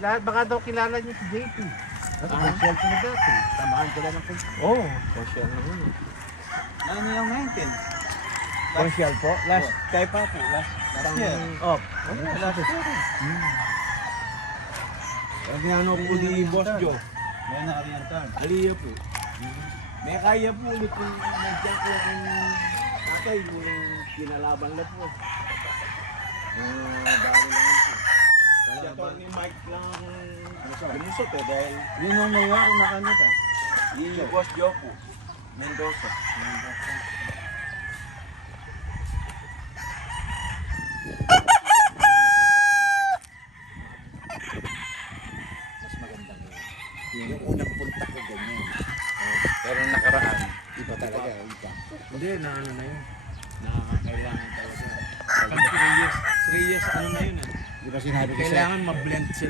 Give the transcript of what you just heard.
Baka daw kilala niyo si JP. Kasi social ko na dati. Samahan ko lang ng punta. Oo, social na yun. Ano yung 19? Social po? Last, kay Papo, last year. Oh, last year. Ang ano po ni Boss Joe. May na-orientan. Aliyah po. May kaya po ulit kung nandiyan ko yung tatay, yung kinalaban na po. Dami naman po. Si Atty. Mike lang ang lumusot eh dahil Yun yung mayor na kanita. yung Boss Joe po. Mendoza. Mas maganda ngayon. Yung unang punta ko ganyan. Pero nakaraan. Iba talaga, iba. Hindi, na ano na yun. Na kailangan talaga. Pag 3 years ano na yun eh. Di ba sinabi ko sa'yo? Kailangan ma-blend sila.